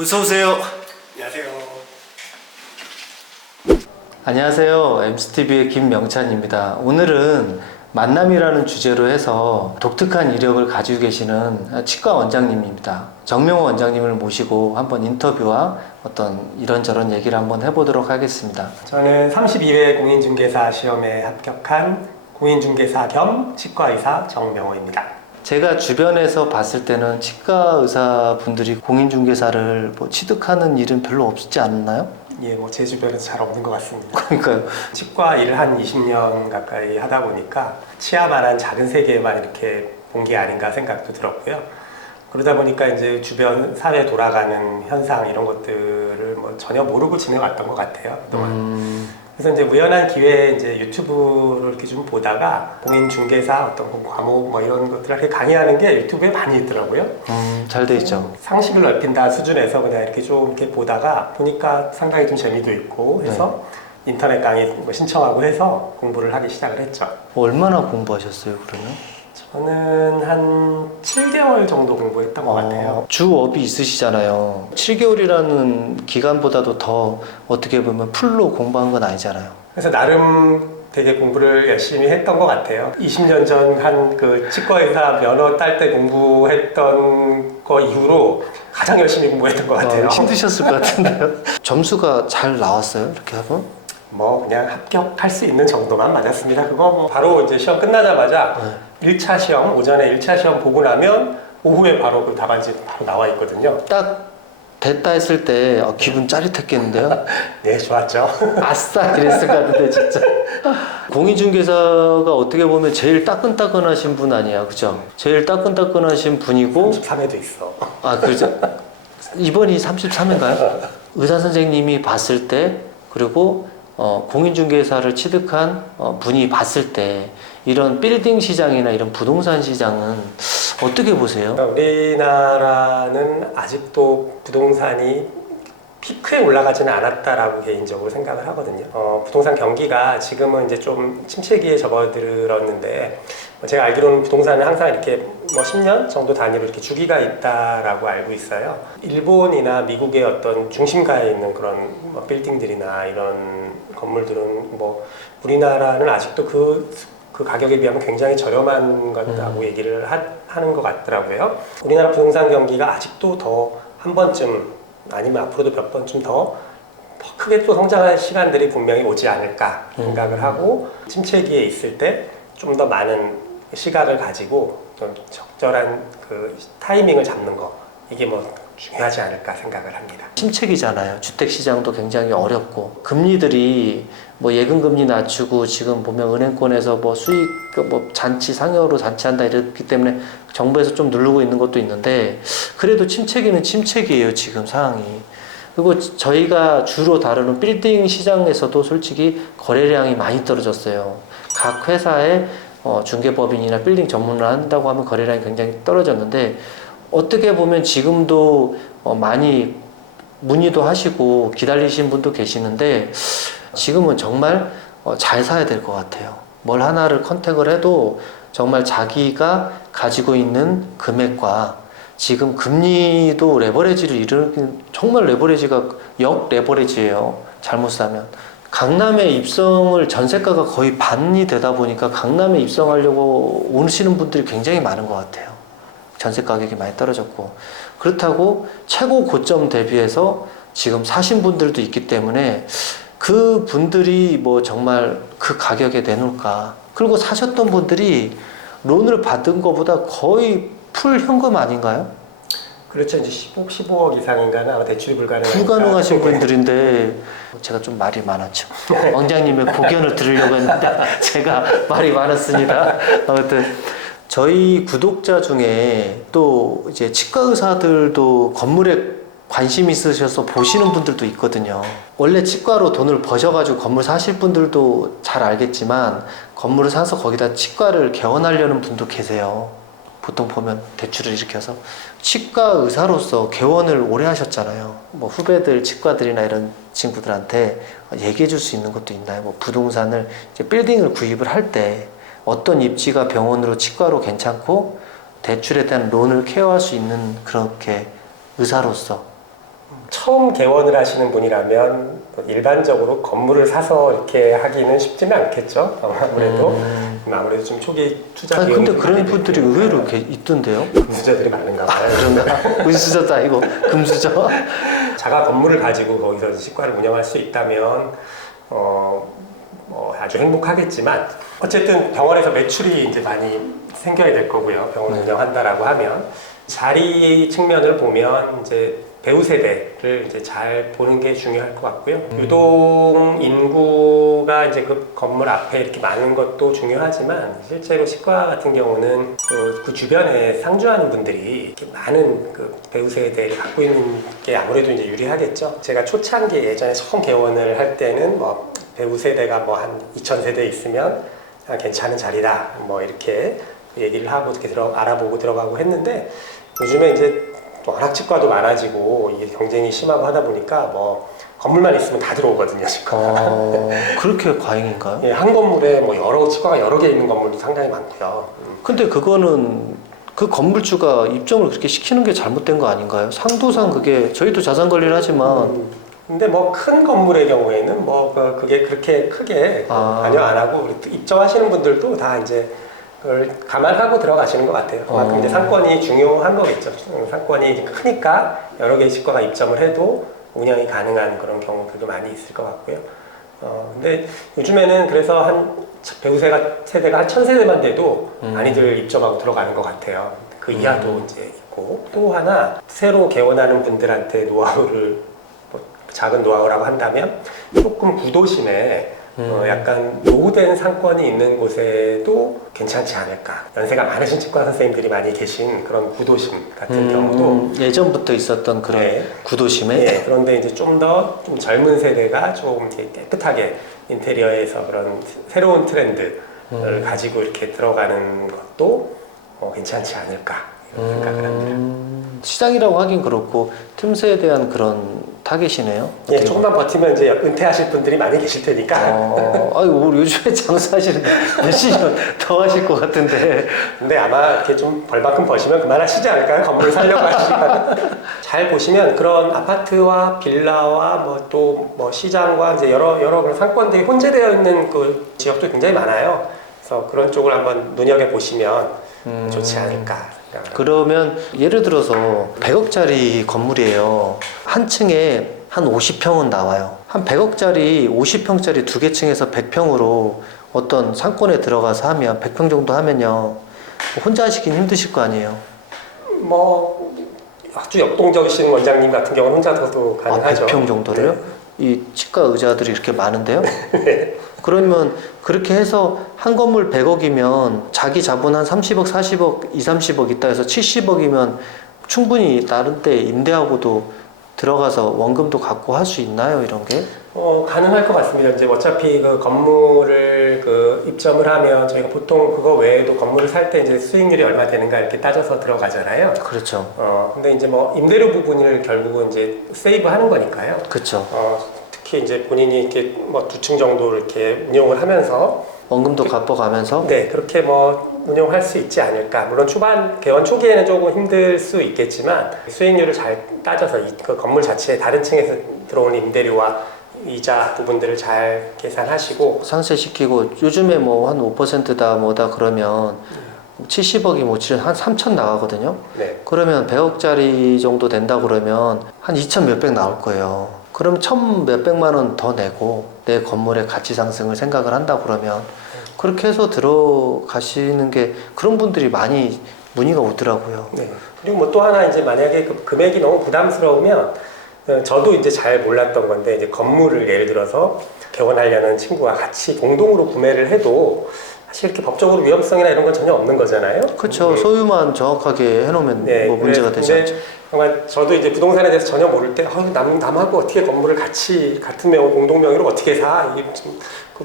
어서 오세요. 안녕하세요. 안녕하세요. MCTV의 김명찬입니다. 오늘은 만남이라는 주제로 해서 독특한 이력을 가지고 계시는 치과 원장님입니다. 정명호 원장님을 모시고 한번 인터뷰와 어떤 이런저런 얘기를 한번 해보도록 하겠습니다. 저는 32회 공인중개사 시험에 합격한 공인중개사 겸 치과의사 정명호입니다. 제가 주변에서 봤을 때는 치과 의사분들이 공인중개사를 취득하는 일은 별로 없지 않나요? 예, 제 주변에서 잘 없는 것 같습니다. 그러니까요. 치과 일을 한 20년 가까이 하다 보니까 치아만한 작은 세계에만 이렇게 본 게 아닌가 생각도 들었고요. 그러다 보니까 이제 주변 사회 돌아가는 현상 이런 것들을 전혀 모르고 지내왔던 것 같아요. 그동안. 그래서 이제 우연한 기회에 이제 유튜브를 이렇게 좀 보다가 공인중개사 어떤 과목 이런 것들을 이렇게 강의하는 게 유튜브에 많이 있더라고요. 잘 돼 있죠. 상식을 넓힌다 수준에서 그냥 이렇게 좀 이렇게 보다가 보니까 상당히 좀 재미도 있고 해서 인터넷 강의 신청하고 해서 공부를 하기 시작을 했죠. 얼마나 공부하셨어요, 그러면? 저는 한 7개월 정도 공부했던 것 같아요. 주업이 있으시잖아요. 7개월이라는 기간보다도 더 어떻게 보면 풀로 공부한 건 아니잖아요. 그래서 나름 되게 공부를 열심히 했던 것 같아요. 20년 전 한 그 치과의사 면허 딸 때 공부했던 거 이후로 가장 열심히 공부했던 것 같아요. 힘드셨을 것 같은데요. 점수가 잘 나왔어요, 이렇게 하면? 그냥 합격할 수 있는 정도만 맞았습니다. 그거 바로 이제 시험 끝나자마자 1차 시험, 오전에 1차 시험 보고 나면 오후에 바로 그 답안지 바로 나와 있거든요. 딱 됐다 했을 때 기분 짜릿했겠는데요? 네, 좋았죠. 아싸! 이랬을 것 같은데, 진짜. 공인중개사가 어떻게 보면 제일 따끈따끈하신 분 아니야, 그죠? 제일 따끈따끈하신 분이고 33회도 있어. 아, 그죠? 이번이 33인가요? 의사 선생님이 봤을 때, 그리고 공인중개사를 취득한 분이 봤을 때, 이런 빌딩 시장이나 이런 부동산 시장은 어떻게 보세요? 우리나라는 아직도 부동산이 피크에 올라가지는 않았다라고 개인적으로 생각을 하거든요. 부동산 경기가 지금은 이제 좀 침체기에 접어들었는데, 제가 알기로는 부동산은 항상 이렇게 10년 정도 단위로 이렇게 주기가 있다라고 알고 있어요. 일본이나 미국의 어떤 중심가에 있는 그런 빌딩들이나 이런 건물들은 우리나라는 아직도 그 가격에 비하면 굉장히 저렴한 거라고 얘기를 하는 것 같더라고요. 우리나라 부동산 경기가 아직도 더 한 번쯤 아니면 앞으로도 몇 번쯤 더 크게 또 성장할 시간들이 분명히 오지 않을까 생각을 하고 침체기에 있을 때 좀 더 많은 시각을 가지고 좀 적절한 그 타이밍을 잡는 거 이게 중요하지 않을까 생각을 합니다. 침체기잖아요. 주택시장도 굉장히 어렵고 금리들이 예금금리 낮추고 지금 보면 은행권에서 수익 잔치 상여로 잔치한다 이렇기 때문에 정부에서 좀 누르고 있는 것도 있는데 그래도 침체기는 침체기예요, 지금 상황이. 그리고 저희가 주로 다루는 빌딩 시장에서도 솔직히 거래량이 많이 떨어졌어요. 각 회사의 중개법인이나 빌딩 전문을 한다고 하면 거래량이 굉장히 떨어졌는데 어떻게 보면 지금도 많이 문의도 하시고 기다리신 분도 계시는데 지금은 정말 잘 사야 될 것 같아요. 뭘 하나를 컨택을 해도 정말 자기가 가지고 있는 금액과 지금 금리도 레버리지를 이루는 정말 레버리지가 역 레버리지예요. 잘못 사면. 강남에 입성을 전세가가 거의 반이 되다 보니까 강남에 입성하려고 오시는 분들이 굉장히 많은 것 같아요. 전세 가격이 많이 떨어졌고 그렇다고 최고 고점 대비해서 지금 사신 분들도 있기 때문에 그 분들이 정말 그 가격에 내놓을까. 그리고 사셨던 분들이 론을 받은 것보다 거의 풀 현금 아닌가요? 그렇죠. 이제 15억 이상인가는 아마 대출이 불가능하신 분들인데 제가 좀 말이 많았죠. 원장님의 고견을 들으려고 했는데 제가 말이 많았습니다. 아무튼 저희 구독자 중에 또 이제 치과 의사들도 건물에 관심 있으셔서 보시는 분들도 있거든요. 원래 치과로 돈을 버셔가지고 건물 사실 분들도 잘 알겠지만 건물을 사서 거기다 치과를 개원하려는 분도 계세요. 보통 보면 대출을 일으켜서 치과 의사로서 개원을 오래 하셨잖아요. 후배들 치과들이나 이런 친구들한테 얘기해 줄 수 있는 것도 있나요? 부동산을 이제 빌딩을 구입을 할 때 어떤 입지가 병원으로 치과로 괜찮고 대출에 대한 론을 케어할 수 있는 그렇게 의사로서 처음 개원을 하시는 분이라면 일반적으로 건물을 사서 이렇게 하기는 쉽지는 않겠죠. 아무래도 좀 초기 투자 아니, 비용이 근데 그런 많이 분들이 들고 의외로 이렇게 있던데요? 금수저들이 많은가 봐요. 그런가? 은수저도 아니고 금수저? 자가 건물을 가지고 거기서 치과를 운영할 수 있다면 아주 행복하겠지만 어쨌든 병원에서 매출이 이제 많이 생겨야 될 거고요. 병원을 운영한다라고 하면 자리 측면을 보면 이제 배우 세대를 이제 잘 보는 게 중요할 것 같고요. 유동 인구가 이제 그 건물 앞에 이렇게 많은 것도 중요하지만 실제로 치과 같은 경우는 그 주변에 상주하는 분들이 이렇게 많은 그 배우 세대를 갖고 있는 게 아무래도 이제 유리하겠죠. 제가 초창기에 예전에 처음 개원을 할 때는 뭐 배우 세대가 뭐 한 2,000세대 있으면 괜찮은 자리다 뭐 이렇게 얘기를 하고 이렇게 알아보고 들어가고 했는데 요즘에 이제 워낙 치과도 많아지고 이게 경쟁이 심하고 하다 보니까 뭐 건물만 있으면 다 들어오거든요, 치과가. 그렇게 과잉인가요? 예, 한 건물에 뭐 치과가 여러 개 있는 건물도 상당히 많고요. 근데 그거는 그 건물주가 입점을 그렇게 시키는 게 잘못된 거 아닌가요? 상도상 그게 저희도 자산 관리를 하지만 근데 뭐 큰 건물의 경우에는 뭐 그게 그렇게 크게 관여 안 하고 입점하시는 분들도 다 이제 그걸 감안하고 들어가시는 것 같아요. 그만큼 이제 상권이 중요한 거겠죠. 상권이 이제 크니까 여러 개의 치과가 입점을 해도 운영이 가능한 그런 경우들도 많이 있을 것 같고요. 근데 요즘에는 그래서 한 배우 세대가 한 1,000세대만 돼도 많이들 입점하고 들어가는 것 같아요. 그 이하도 이제 있고 또 하나 새로 개원하는 분들한테 노하우를 작은 노하우라고 한다면 조금 구도심에 약간 노후된 상권이 있는 곳에도 괜찮지 않을까. 연세가 많으신 치과 선생님들이 많이 계신 그런 구도심 같은 경우도 예전부터 있었던 그런 구도심에 네, 그런데 이제 좀 더 좀 젊은 세대가 좀 이렇게 깨끗하게 인테리어에서 그런 새로운 트렌드를 가지고 이렇게 들어가는 것도 괜찮지 않을까 이런 생각을 합니다. 시장이라고 하긴 그렇고 틈새에 대한 그런 타겟이네요. 예, 조금만 버티면 이제 은퇴하실 분들이 많이 계실 테니까. 아이고 요즘에 장사하시는데 몇십 년 더 하실 것 같은데. 근데 아마 이렇게 좀 벌만큼 버시면 그만하시지 않을까요? 건물 살려고 하시면. 잘 보시면 그런 아파트와 빌라와 뭐 또 뭐 시장과 이제 여러 그런 상권들이 혼재되어 있는 그 지역도 굉장히 많아요. 그래서 그런 쪽을 한번 눈여겨 보시면 좋지 않을까. 그러면 예를 들어서 100억짜리 건물이에요. 한 층에 한 50평은 나와요. 한 100억짜리 50평짜리 두 개 층에서 100평으로 어떤 상권에 들어가서 하면 100평 정도 하면요. 혼자 하시긴 힘드실 거 아니에요. 뭐 아주 역동적이신 원장님 같은 경우는 혼자서도 가능하죠. 100평 정도를요? 네. 이 치과 의자들이 이렇게 많은데요? 그러면 그렇게 해서 한 건물 100억이면 자기 자본 한 30억, 40억, 2, 30억 있다 해서 70억이면 충분히 다른 데 임대하고도 들어가서 원금도 갖고 할 수 있나요? 이런 게? 가능할 것 같습니다. 이제 어차피 그 건물을 입점을 하면 저희가 보통 그거 외에도 건물을 살 때 이제 수익률이 얼마 되는가 이렇게 따져서 들어가잖아요. 그렇죠. 근데 이제 뭐 임대료 부분을 결국은 이제 세이브 하는 거니까요. 그렇죠. 특히 이제 본인이 이렇게 뭐 2층 정도 이렇게 운영을 하면서 원금도 갚아가면서 네, 그렇게 뭐 운영할 수 있지 않을까. 물론 개원 초기에는 조금 힘들 수 있겠지만 수익률을 잘 따져서 그 건물 자체에 다른 층에서 들어오는 임대료와 이자 부분들을 잘 계산하시고 상쇄시키고 요즘에 뭐 한 5%다 뭐다 그러면 70억이 뭐 한 3천 나가거든요. 네. 그러면 100억짜리 정도 된다 그러면 한 2천 몇백 나올 거예요. 그럼 1천 몇백만 원 더 내고 내 건물의 가치 상승을 생각을 한다 그러면 그렇게 해서 들어가시는 게 그런 분들이 많이 문의가 오더라고요. 네. 그리고 뭐 또 하나 이제 만약에 그 금액이 너무 부담스러우면 저도 이제 잘 몰랐던 건데 이제 건물을 예를 들어서 개원하려는 친구와 같이 공동으로 구매를 해도 사실 이렇게 법적으로 위험성이나 이런 건 전혀 없는 거잖아요. 그렇죠. 소유만 정확하게 해놓으면 뭐 문제가 되지 않죠. 정말 저도 이제 부동산에 대해서 전혀 모를 때 남하고 어떻게 건물을 같이 같은 공동 명의로 어떻게 사? 이게 좀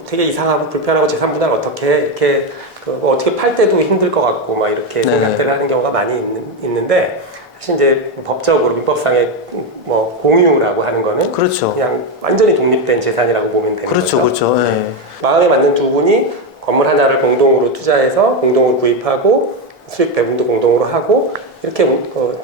되게 이상하고 불편하고 재산 분할 어떻게 이렇게 뭐 어떻게 팔 때도 힘들 것 같고 막 이렇게 생각들을 하는 경우가 많이 있는데 사실 이제 법적으로 민법상의 뭐 공유라고 하는 거는 그렇죠. 그냥 완전히 독립된 재산이라고 보면 되는 거죠. 그렇죠. 네. 마음에 맞는 두 분이 건물 하나를 공동으로 투자해서 공동으로 구입하고 수익 배분도 공동으로 하고 이렇게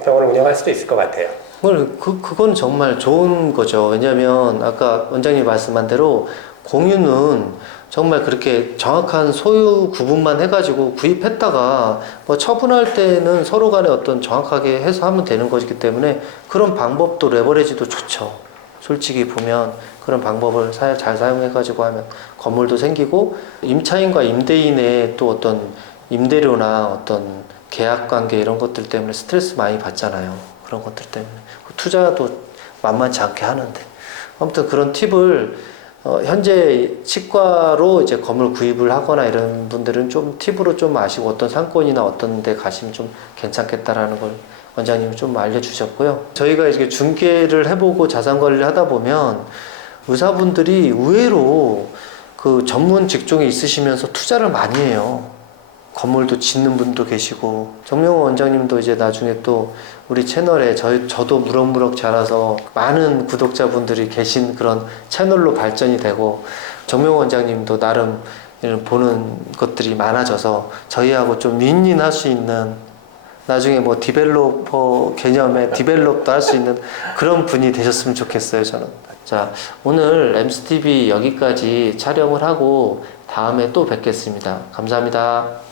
병원을 운영할 수도 있을 것 같아요. 그건 정말 좋은 거죠. 왜냐하면 아까 원장님 말씀한 대로 공유는 정말 그렇게 정확한 소유 구분만 해가지고 구입했다가 뭐 처분할 때는 서로 간에 어떤 정확하게 해서 하면 되는 것이기 때문에 그런 방법도 레버리지도 좋죠. 솔직히 보면 그런 방법을 잘 사용해가지고 하면 건물도 생기고 임차인과 임대인의 또 어떤 임대료나 어떤 계약 관계 이런 것들 때문에 스트레스 많이 받잖아요. 그런 것들 때문에 투자도 만만치 않게 하는데 아무튼 그런 팁을 현재 치과로 이제 건물 구입을 하거나 이런 분들은 좀 팁으로 좀 아시고 어떤 상권이나 어떤 데 가시면 좀 괜찮겠다라는 걸 원장님이 좀 알려주셨고요. 저희가 이제 중개를 해보고 자산 관리를 하다 보면 의사분들이 의외로 그 전문 직종에 있으시면서 투자를 많이 해요. 건물도 짓는 분도 계시고 정명호 원장님도 이제 나중에 또 우리 채널에 저도 무럭무럭 자라서 많은 구독자분들이 계신 그런 채널로 발전이 되고 정명호 원장님도 나름 보는 것들이 많아져서 저희하고 좀 윈윈할 수 있는 나중에 뭐 디벨로퍼 개념의 디벨롭도 할 수 있는 그런 분이 되셨으면 좋겠어요, 저는. 자, 오늘 램스TV 여기까지 촬영을 하고 다음에 또 뵙겠습니다. 감사합니다.